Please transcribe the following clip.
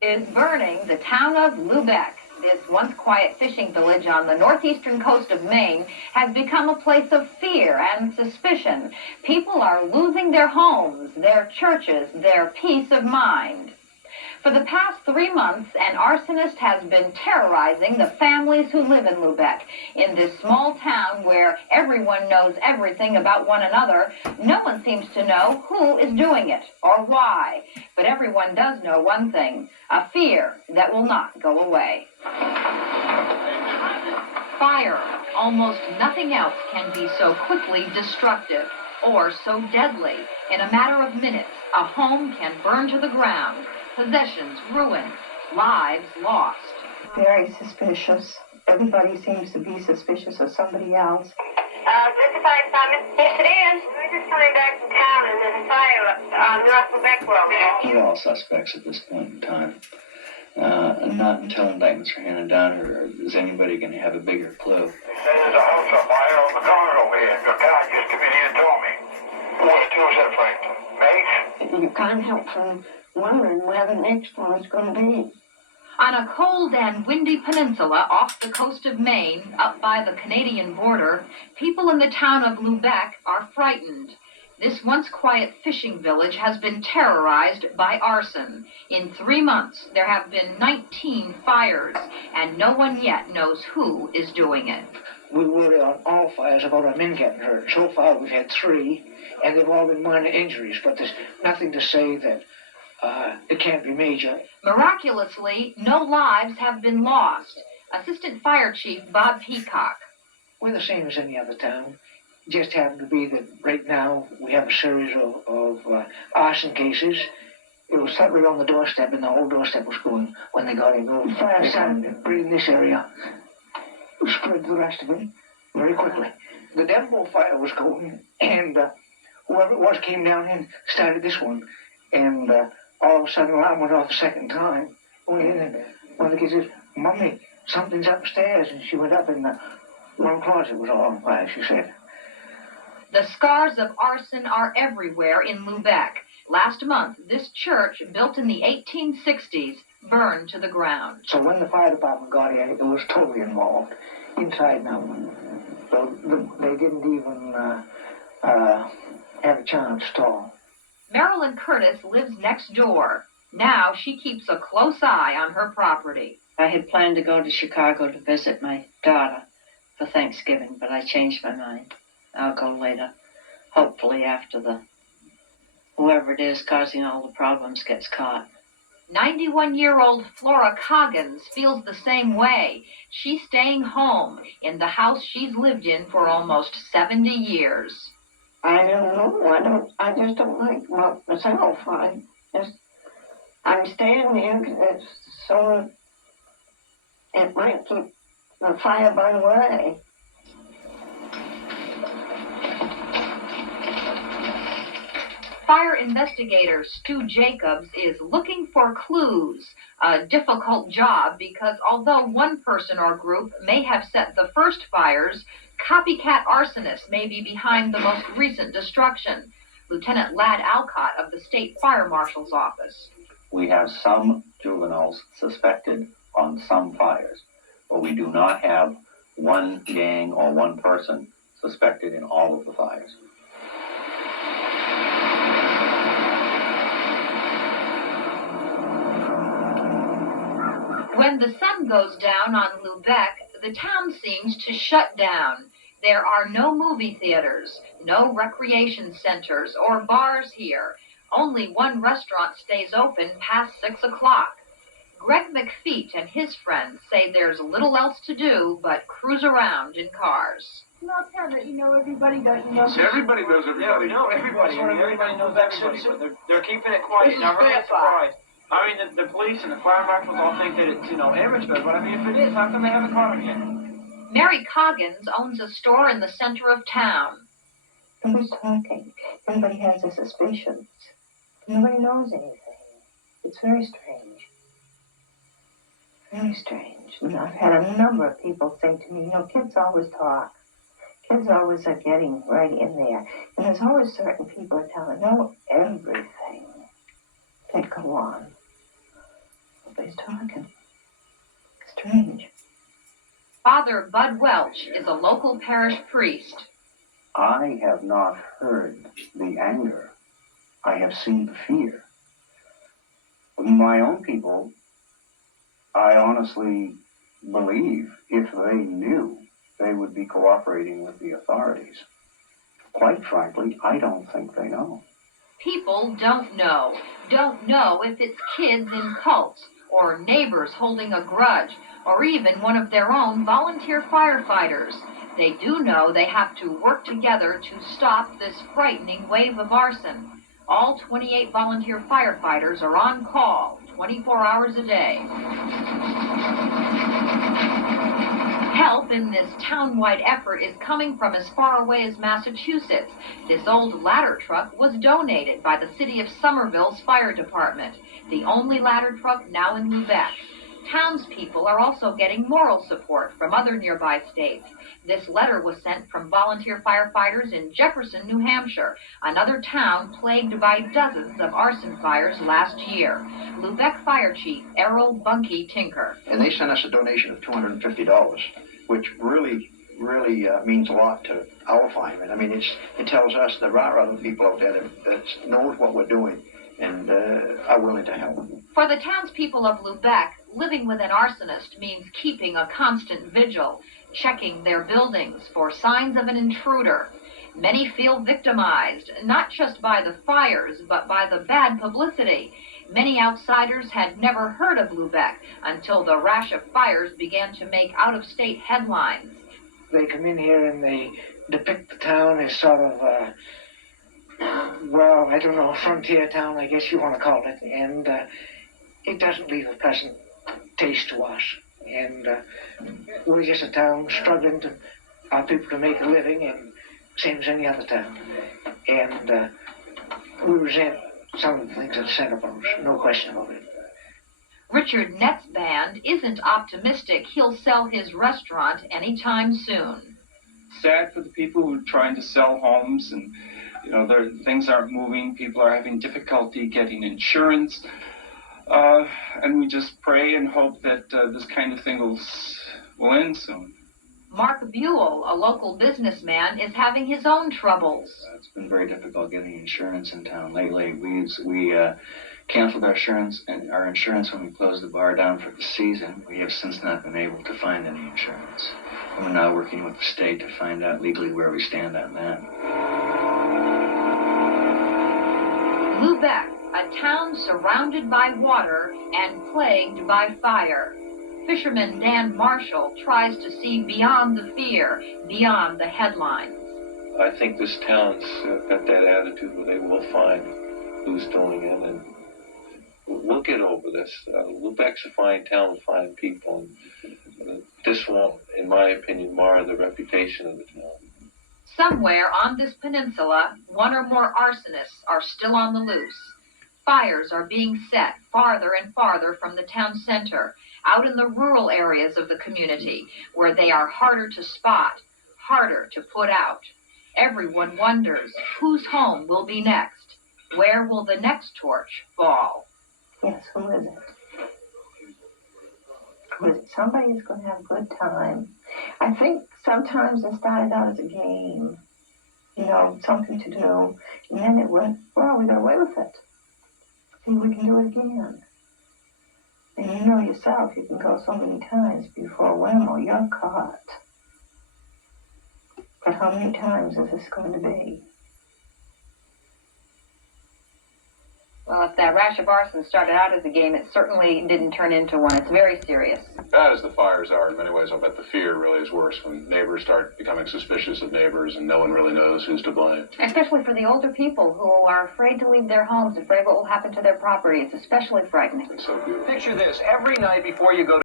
Is burning the town of Lubec. This once quiet fishing village on the northeastern coast of Maine has become a place of fear and suspicion. People are losing their homes, their churches, their peace of mind. For the past 3 months, an arsonist has been terrorizing the families who live in Lubec. In this small town where everyone knows everything about one another, no one seems to know who is doing it or why. But everyone does know one thing, a fear that will not go away. Fire. Almost nothing else can be so quickly destructive or so deadly. In a matter of minutes, a home can burn to the ground. Possessions ruined, lives lost. Very suspicious. Everybody seems to be suspicious of somebody else. This is Fire Department. Yes, it is. We're just coming back from town and there's a fire on North Lubec Road. We're all suspects at this point in time. Not until indictments are handed down or is anybody going to have a bigger clue. They say there's a house on fire on the corner over here. Your guy just came in here and told me. What was that, Frank? Mace? You can't help from wondering where the next one is going to be. On a cold and windy peninsula off the coast of Maine, up by the Canadian border, people in the town of Lubec are frightened. This once quiet fishing village has been terrorized by arson. In 3 months, there have been 19 fires, and no one yet knows who is doing it. We worry on all fires about our men getting hurt. So far, we've had 3, and they've all been minor injuries, but there's nothing to say that it can't be major. Miraculously, no lives have been lost. Assistant Fire Chief Bob Peacock. We're the same as any other town. Just happened to be that right now we have a series of arson cases. It was sat right on the doorstep, and the whole doorstep was going when they got in. The fire started right in this area. It spread to the rest of it very quickly. The Denver fire was going, and whoever it was came down and started this one. And all of a sudden, alarm went off the second time. Went in, and one of the kids said, "Mommy, something's upstairs." And she went up, and one closet was all on fire, she said. The scars of arson are everywhere in Lubec. Last month, this church, built in the 1860s, burned to the ground. So when the fire department got here, it was totally involved, inside and out. So they didn't even have a chance at all. Marilyn Curtis lives next door. Now she keeps a close eye on her property. I had planned to go to Chicago to visit my daughter for Thanksgiving, but I changed my mind. I'll go later, hopefully after whoever it is causing all the problems gets caught. 91-year-old Flora Coggins feels the same way. She's staying home in the house she's lived in for almost 70 years. I don't know. I just don't like myself. I'm staying here because so it might keep the fire burn away. Fire investigator Stu Jacobs is looking for clues, a difficult job because although one person or group may have set the first fires, copycat arsonists may be behind the most recent destruction. Lieutenant Ladd Alcott of the State Fire Marshal's Office. We have some juveniles suspected on some fires, but we do not have one gang or one person suspected in all of the fires. When the sun goes down on Lubec, the town seems to shut down. There are no movie theaters, no recreation centers or bars here. Only one restaurant stays open past 6 o'clock. Greg McFeet and his friends say there's little else to do but cruise around in cars. Small town that you know everybody, don't you know? Everybody knows everybody. Yeah, we know everybody. Everybody knows everybody, but they're keeping it quiet. Now, really surprised. I mean, the police and the fire marshals all think that it's, amateur, but I mean, if it is, how come they haven't caught him yet? Mary Coggins owns a store in the center of town. Nobody's talking. Everybody has their suspicions. Nobody knows anything. It's very strange. Very strange. And I've had a number of people say to me, kids always talk. Kids always are getting right in there. And there's always certain people that know everything that go on. Everybody's talking. Strange. Father Bud Welch is a local parish priest. I have not heard the anger. I have seen the fear. My own people, I honestly believe if they knew, they would be cooperating with the authorities. Quite frankly, I don't think they know. People don't know. Don't know if it's kids in cults, or neighbors holding a grudge, or even one of their own volunteer firefighters. They do know they have to work together to stop this frightening wave of arson. All 28 volunteer firefighters are on call 24 hours a day. Help in this town-wide effort is coming from as far away as Massachusetts. This old ladder truck was donated by the city of Somerville's fire department, the only ladder truck now in Lubec. Townspeople are also getting moral support from other nearby states. This letter was sent from volunteer firefighters in Jefferson, New Hampshire, another town plagued by dozens of arson fires last year. Lubec Fire Chief Errol Bunky Tinker. And they sent us a donation of $250, which really means a lot to our firemen. I mean, it tells us there are other people out there that knows what we're doing and are willing to help. For the townspeople of Lubec, living with an arsonist means keeping a constant vigil, checking their buildings for signs of an intruder. Many feel victimized, not just by the fires, but by the bad publicity. Many outsiders had never heard of Lubec until the rash of fires began to make out-of-state headlines. They come in here and they depict the town as sort of, well, I don't know, frontier town, I guess you want to call it. And it doesn't leave a pleasant taste to us. And we're just a town struggling to our people to make a living, and same as any other town. And we resent some of the things that are said about us, no question about it. Richard Nett's band isn't optimistic he'll sell his restaurant anytime soon. Sad for the people who are trying to sell homes, and things aren't moving. People are having difficulty getting insurance, and we just pray and hope that this kind of thing will end soon. Mark Buell, a local businessman, is having his own troubles. It's been very difficult getting insurance in town lately. We canceled our insurance when we closed the bar down for the season. We have since not been able to find any insurance. And we're now working with the state to find out legally where we stand on that. Lubec, a town surrounded by water and plagued by fire. Fisherman Dan Marshall tries to see beyond the fear, beyond the headlines. I think this town's got that attitude where they will find who's doing it, and we'll get over this. Lubec's a fine town with fine people, and this won't, in my opinion, mar the reputation of the town. Somewhere on this peninsula, one or more arsonists are still on the loose. Fires are being set farther and farther from the town center, out in the rural areas of the community, where they are harder to spot, harder to put out. Everyone wonders whose home will be next. Where will the next torch fall? Yes, who is it? Who is it? Somebody's going to have a good time. I think sometimes it started out as a game, something to do, and then it went, well, we got away with it. See, we can do it again. And you know yourself, you can go so many times before whammo, you're caught. But how many times is this going to be? Well, if that rash of arson started out as a game, it certainly didn't turn into one. It's very serious. Bad as the fires are, in many ways, I'll bet the fear really is worse when neighbors start becoming suspicious of neighbors and no one really knows who's to blame. Especially for the older people who are afraid to leave their homes, afraid what will happen to their property. It's especially frightening. It's so beautiful. Picture this. Every night before you go to